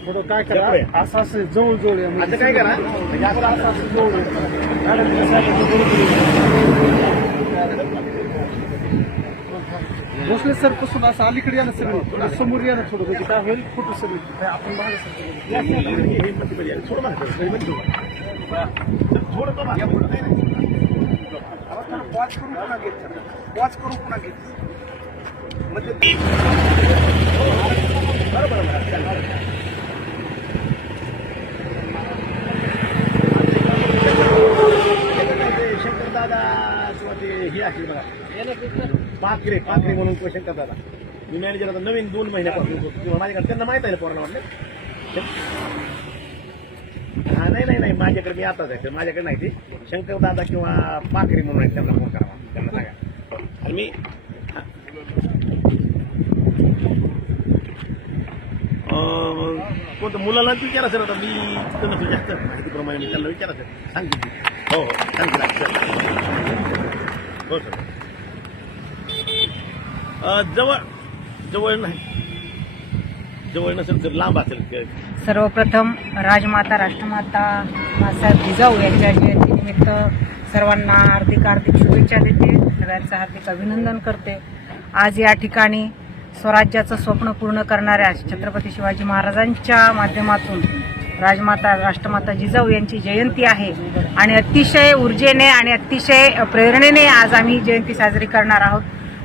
थोडं काय करा? असं असं जवळ जवळ या म्हणजे. आता काय करा? म्हणजे असं असं असं जवळ या. मॅडम, त्या साहेबांचं बरोबर आहे. भोसले सर पासून असं अलीकडे या ना सगळं. थोडं समोर या ना थोडं म्हणजे काय होईल? फ़ोटो सगळे? काय आपण मागे सरकू. थोडं वॉच करून पुन्हा घेत वॉच करून पुन्हा घेत म्हणजे पाखरे पाखरे म्हणून किंवा शंकरदादा मी मॅनेजर आता नवीन दोन महिन्यापासून होतो. किंवा माझ्याकडे त्यांना माहीत आहे ना पोरांना वाटलं? हा नाही नाही नाही माझ्याकडे मी आताच आहे. माझ्याकडे नाही ते. शंकरदादा किंवा पाखरे म्हणून आहेत त्यांना फोन करा त्यांना सांगा. आणि मी अं, कोणतं मुलाला विचारा सर आता मी त्यांना जास्त माहितीप्रमाणे मी त्यांना विचारा सर. सांगितलं हो हो सांगितलं हो सर. जवळ जवळ नाही. जवळ नसेल तर लांब असेल. सर्वप्रथम राजमाता राष्ट्रमाता मासाहेब जिजाऊ यांच्या जयंतीनिमित्त सर्वांना हार्दिक हार्दिक शुभेच्छा देते. सगळ्यांचं हार्दिक अभिनंदन करते. आज या ठिकाणी स्वराज्याचं स्वप्न पूर्ण करणाऱ्या छत्रपती शिवाजी महाराजांच्या माध्यमातून राजमाता राष्ट्रमाता जिजाऊ यांची जयंती आहे. आणि अतिशय ऊर्जेने आणि अतिशय प्रेरणेने आज आम्ही जयंती साजरी करणार आहोत.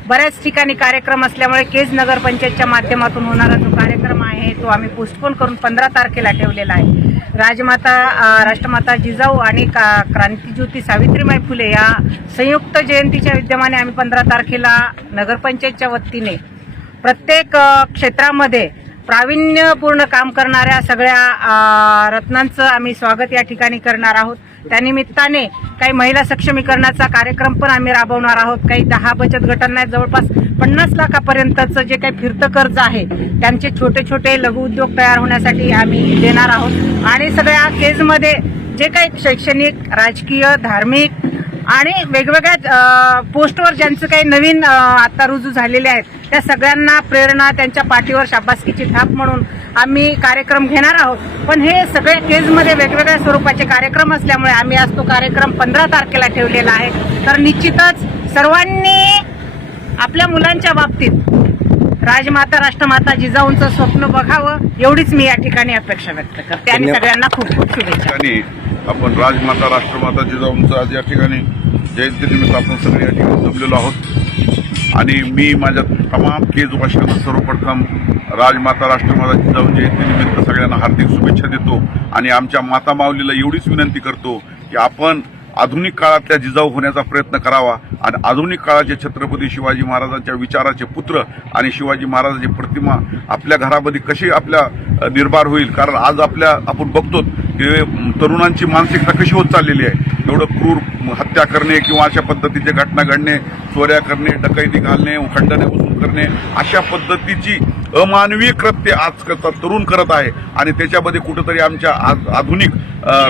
बऱ्याच ठिकाणी कार्यक्रम असल्यामुळे केज नगर पंचायतच्या माध्यमातून होणारा जो कार्यक्रम आहे तो आम्ही पोस्टपोन करून पंधरा तारखेला ठेवलेला आहे. राजमाता राष्ट्रमाता जिजाऊ आणि का क्रांतीज्योती सावित्रीबाई फुले या संयुक्त जयंतीच्या विद्यमाने आम्ही पंधरा तारखेला नगरपंचायतच्या वतीने प्रत्येक क्षेत्रामध्ये प्रावीण्यपूर्ण काम करणाऱ्या सगळ्या रत्नांचं आम्ही स्वागत या ठिकाणी करणार आहोत. त्यानिमित्ताने काही महिला सक्षमीकरणाचा कार्यक्रम पण आम्ही राबवणार आहोत. काही दहा बचत गटांना जवळपास पन्नास लाखापर्यंतचं जे काही फिरतं कर्ज आहे त्यांचे छोटे छोटे लघु उद्योग तयार होण्यासाठी आम्ही देणार आहोत. आणि सगळ्या केजमध्ये जे काही शैक्षणिक राजकीय धार्मिक आणि वेगवेगळ्या पोस्टवर ज्यांचं काही नवीन आता रुजू झालेले आहेत त्या सगळ्यांना प्रेरणा त्यांच्या पाठीवर शाबासकीची थाप म्हणून आम्ही कार्यक्रम घेणार आहोत. पण हे सगळे केजमध्ये वेगवेगळ्या स्वरूपाचे कार्यक्रम असल्यामुळे आम्ही आज तो कार्यक्रम पंधरा तारखेला ठेवलेला आहे. तर निश्चितच सर्वांनी आपल्या मुलांच्या बाबतीत राजमाता राष्ट्रमाता जिजाऊंचं स्वप्न बघावं एवढीच मी या ठिकाणी अपेक्षा व्यक्त करते. आणि सगळ्यांना खूप खूप शुभेच्छा. आपण राजमाता राष्ट्रमाता जिजाऊंचं आज या ठिकाणी जयंतीनिमित्त आपण सगळे या ठिकाणी जमलेलो आहोत. आणि मी माझ्या तमाम केज वाशिकांना सर्वप्रथम राजमाता राष्ट्रमाता जिजाऊ जयंतीनिमित्त सगळ्यांना हार्दिक शुभेच्छा देतो आणि आमच्या माता माऊलीला एवढीच विनंती करतो की आपण आधुनिक काळातल्या जिजाऊ होण्याचा प्रयत्न करावा आणि आधुनिक काळाचे छत्रपती शिवाजी महाराजांच्या विचाराचे पुत्र आणि शिवाजी महाराजांची प्रतिमा आपल्या घरामध्ये कशी आपल्या निर्भार निर्माण होईल? कारण आज आपल्या आपण बघतो की तरुणांची मानसिकता कशी होत चाललेली आहे? एवढं क्रूर हत्या करणे किंवा अशा पद्धतीचे घटना घडणे चोऱ्या करणे डकैती घालणे खंडने वसूल करणे अशा पद्धतीची अमानवीय कृत्य आजकालचा तरुण करत आहे. आणि त्याच्यामध्ये कुठंतरी आमच्या आज आधुनिक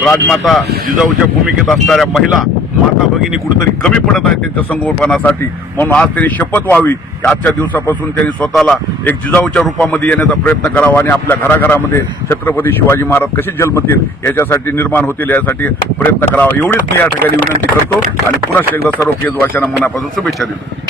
राजमाता जिजाऊच्या भूमिकेत असणाऱ्या महिला माता भगिनी कुठेतरी कमी पडत आहेत त्यांच्या संगोपनासाठी. म्हणून आज त्यांनी शपथ व्हावी की आजच्या दिवसापासून त्यांनी स्वतःला एक जिजाऊच्या रूपामध्ये येण्याचा प्रयत्न करावा आणि आपल्या घराघरामध्ये छत्रपती शिवाजी महाराज कसे जन्मतील याच्यासाठी निर्माण होतील यासाठी प्रयत्न करावा. एवढीच मी या ठिकाणी विनंती करतो आणि पुन्हा एकदा सर्व केजवाशांना मनापासून शुभेच्छा देतो.